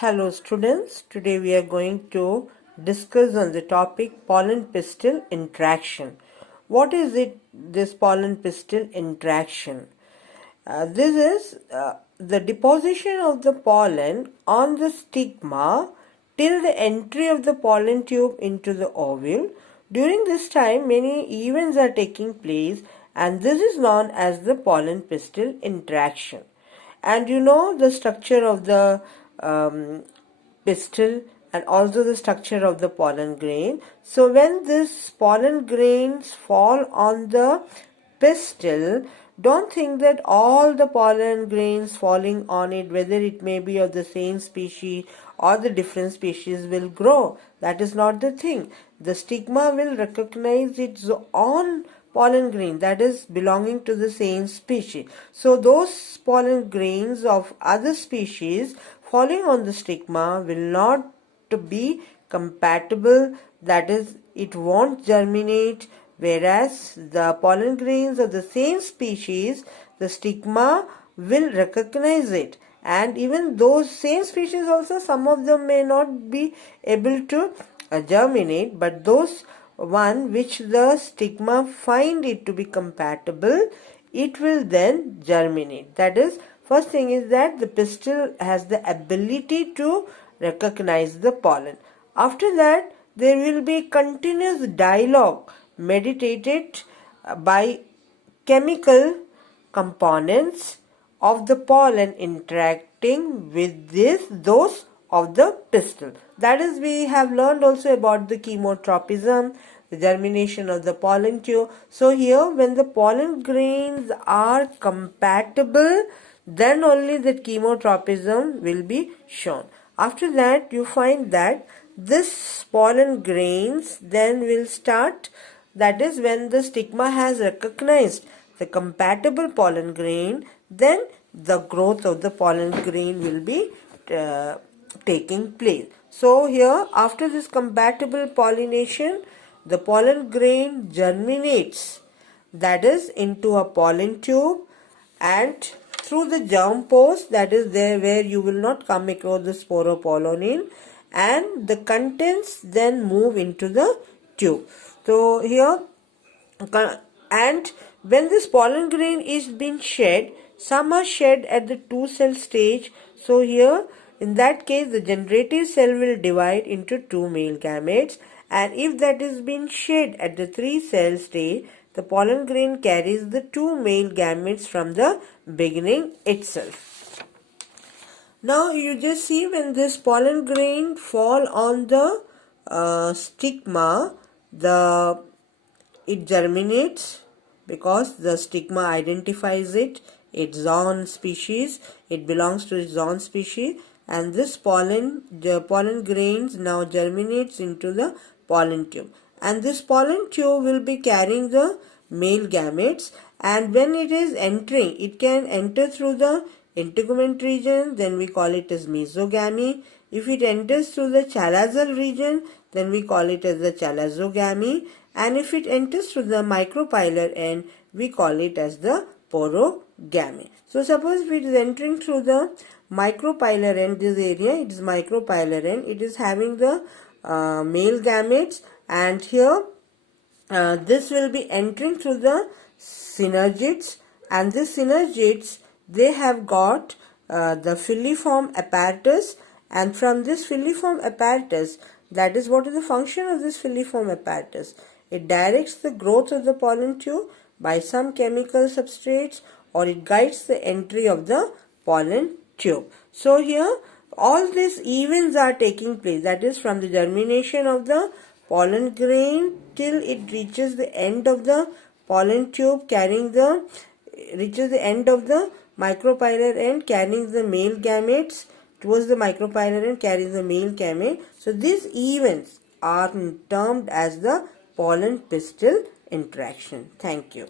Hello students, today we are going to discuss on the topic pollen pistil interaction. What is this pollen pistil interaction? This is the deposition of the pollen on the stigma till the entry of the pollen tube into the ovule. During this time, many events are taking place, and this is known as the pollen pistil interaction. And you know the structure of the pistil and also the structure of the pollen grain. So when this pollen grains fall on the pistil, don't think that all the pollen grains falling on it, whether it may be of the same species or the different species, will grow. That is not the thing. The stigma will recognize its own pollen grain that is belonging to the same species. So those pollen grains of other species falling on the stigma will not be compatible, that is, it won't germinate, whereas the pollen grains of the same species, the stigma will recognize it. And even those same species also, some of them may not be able to germinate, but those one which the stigma find it to be compatible, it will then germinate. That is, first thing is that the pistil has the ability to recognize the pollen. After that, there will be continuous dialogue meditated by chemical components of the pollen interacting with those of the pistil. That is, we have learned also about the chemotropism, the germination of the pollen tube. So here, when the pollen grains are compatible, then only the chemotropism will be shown. After that, you find that this pollen grains then will start, that is, when the stigma has recognized the compatible pollen grain, then the growth of the pollen grain will be taking place. So here, after this compatible pollination, the pollen grain germinates, that is, into a pollen tube, and through the germ pores, that is there where you will not come across the sporopollenin, and the contents then move into the tube. So here, and when this pollen grain is being shed, some are shed at the 2-cell stage. So here, in that case, the generative cell will divide into 2 male gametes, and if that is being shed at the 3-cell stage, the pollen grain carries the 2 male gametes from the beginning itself. Now you just see, when this pollen grain fall on the stigma, it germinates because the stigma identifies its own species. It belongs to its own species, and this the pollen grains now germinates into the pollen tube, and this pollen tube will be carrying the male gametes, and when it is entering, it can enter through the integument region, then we call it as mesogamy. If it enters through the chalazal region, then we call it as the chalazogamy, and if it enters through the micropylar end, we call it as the porogamy. So suppose if it is entering through the micropylar end, this area, it is micropylar end, it is having the male gametes, and here this will be entering through the synergids, and this synergids, they have got the filiform apparatus, and from this filiform apparatus, that is, what is the function of this filiform apparatus? It directs the growth of the pollen tube by some chemical substrates, or it guides the entry of the pollen tube. So here, all these events are taking place, that is, from the germination of the pollen grain till it reaches the end of the pollen tube, reaches the end of the micropylar end, carrying the male gametes towards the micropylar end, carrying the male gamete. So these events are termed as the pollen pistil interaction. Thank you.